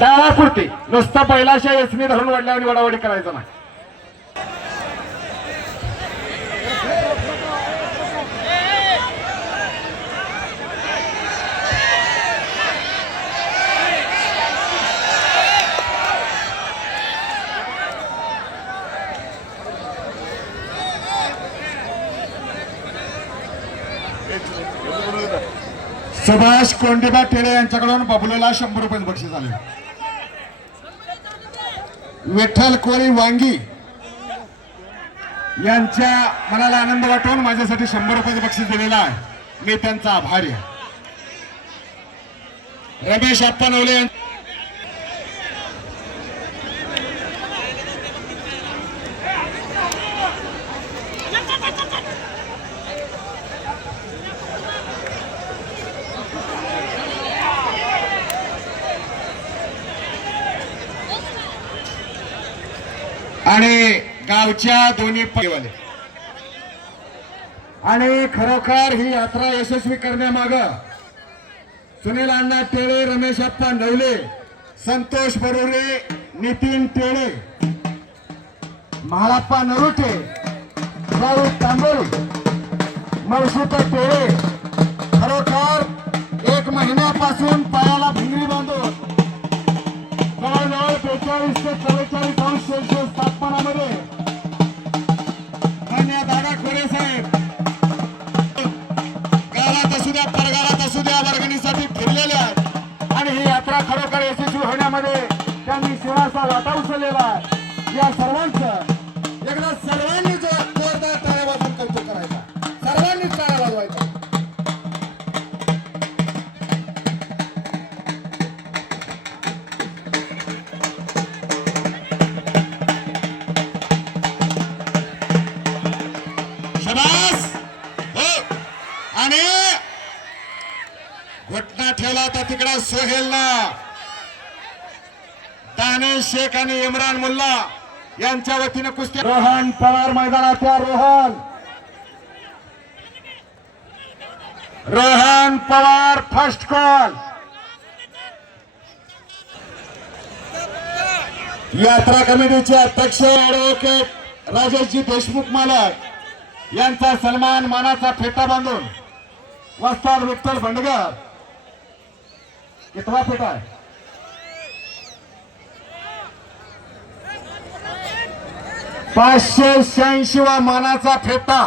डावापुरती नुसता पहिलाशा यसनी धरून वाढल्यावर वडावडी करायचं नाही. सुभाष कोंडीबा टेळे यांच्याकडून बबलूला शंभर रुपये बक्षीस आले विठ्ठल कोळी वांगी यांच्या मनाला आनंद वाटून माझ्यासाठी शंभर रुपयाचं बक्षीस दिलेलं आहे. मी त्यांचा आभारी आहे. रमेश आप्पा नवले आणि गावच्या दोन्ही पैवाले आणि खरोखर ही यात्रा यशस्वी करण्यामाग सुनील अण्णा टेळे रमेश अप्पा नवले संतोष बरोरे नितीन टेळे महाळप्पा नरुटे राहुल तांबोळी मळसुता टेळे खरोखर एक महिन्यापासून पाया घटना ठेवला होता तिकडं सोहेलला दानेश शेख आणि इम्रान मुल्ला यांच्या वतीनं कुस्ती रोहन पवार मैदानाच्या रोहन. रोहन पवार फर्स्ट कॉल यात्रा कमिटीचे अध्यक्ष ऍडव्होकेट राजेशजी देशमुख मालक यांचा सन्मान मानाचा फेटा बांधून वस्ताद विठ्ठल भंडगर कितवा फेटा आहे. पाचशे शहाऐंशी वा मानाचा फेटा.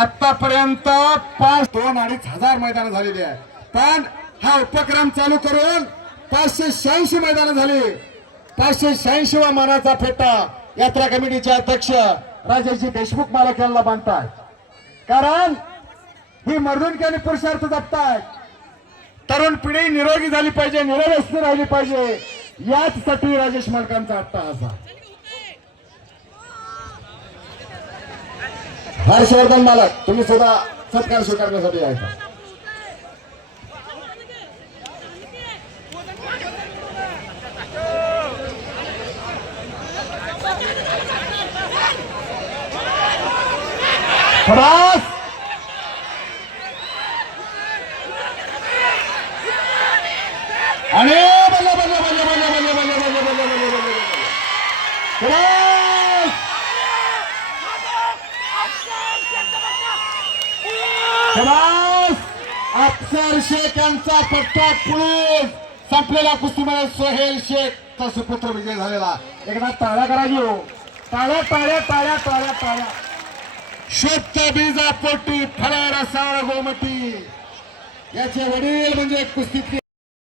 आतापर्यंत पाच दोन अडीच हजार मैदान झालेली आहे. पण हा उपक्रम चालू करून पाचशे शहाऐंशी मैदान झाली. पाचशे शहाऐंशी वा मानाचा फेटा. यात्रा कमिटीचे अध्यक्ष राजाजी देशमुख मालक यांना बांधताय कारण ही मर्दुनकी आणि पुरुषार्थ जपताय तरुण पिढी निरोगी झाली पाहिजे निरोगस्थ राहिली पाहिजे. याचसाठी राजेश मालकांचा आत्ता असा हर्षवर्धन मालक तुम्ही सुद्धा सत्कार स्वीकारण्यासाठी आहे खलास अरे बल्ला बल्ला बल्ला बल्ला बल्ला बल्ला बल्ला बल्ला बल्ला बल्ला बल्ले खलास अफसर शेख यांचा पट्टा पुढे संपलेला कुस्तीमध्ये सोहेल शेखचा सुपुत्र विजय झालेला एकदा ताळ्या करा घेऊ टाळ्या टाळ्या टाळ्या टाळ्या टाळ्या शुद्ध बीजा पोटी फळ रसाळ गोमटी याचे वडील म्हणजे कुस्तीतले